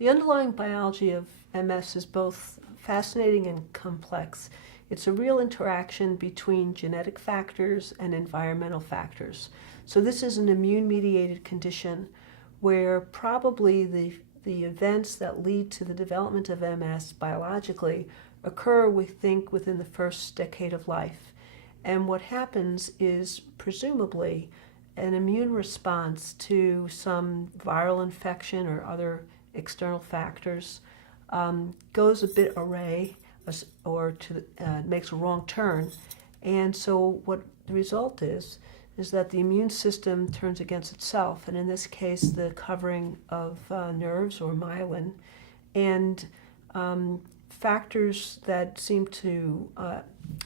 The underlying biology of MS is both fascinating and complex. It's a real interaction between genetic factors and environmental factors. So this is an immune-mediated condition where probably the events that lead to the development of MS biologically occur, we think, within the first decade of life. And what happens is presumably an immune response to some viral infection or other external factors goes a bit awry or makes a wrong turn. And so what the result is that the immune system turns against itself, and in this case the covering of nerves or myelin, and factors that seem to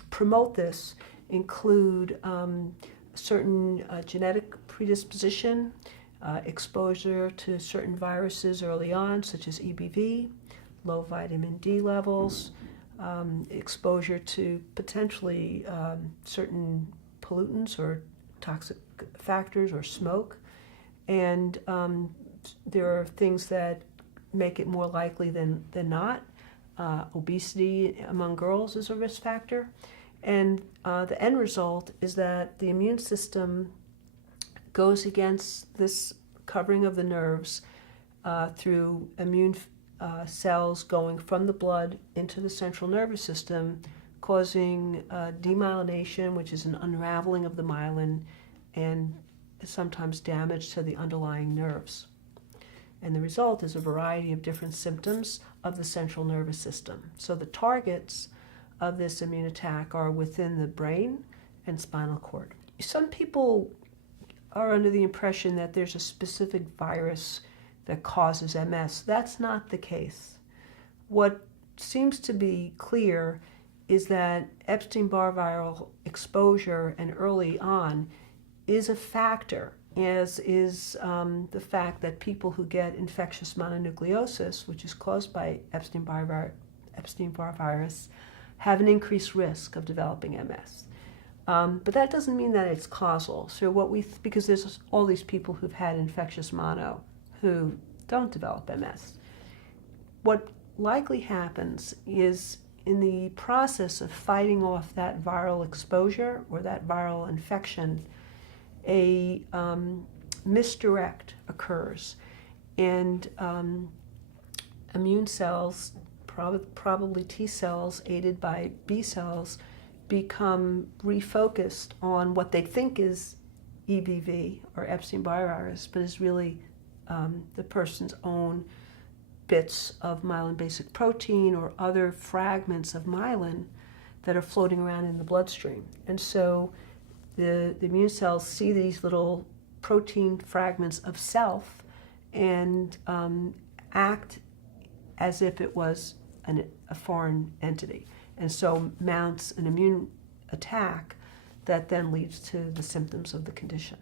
promote this include certain genetic predisposition, exposure to certain viruses early on, such as EBV, low vitamin D levels, exposure to potentially certain pollutants or toxic factors or smoke. And there are things that make it more likely than not. Obesity among girls is a risk factor. And the end result is that the immune system goes against this covering of the nerves through immune cells going from the blood into the central nervous system, causing demyelination, which is an unraveling of the myelin, and sometimes damage to the underlying nerves. And the result is a variety of different symptoms of the central nervous system. So the targets of this immune attack are within the brain and spinal cord. Some people are under the impression that there's a specific virus that causes MS. That's not the case. What seems to be clear is that Epstein-Barr viral exposure and early on is a factor, as is the fact that people who get infectious mononucleosis, which is caused by Epstein-Barr virus, have an increased risk of developing MS. But that doesn't mean that it's causal. So because there's all these people who've had infectious mono who don't develop MS. What likely happens is in the process of fighting off that viral exposure or that viral infection, a misdirect occurs, and immune cells, probably T cells aided by B cells, become refocused on what they think is EBV or Epstein-Barr virus, but is really the person's own bits of myelin basic protein or other fragments of myelin that are floating around in the bloodstream. And so the immune cells see these little protein fragments of self and act as if it was a foreign entity, and so mounts an immune attack that then leads to the symptoms of the condition.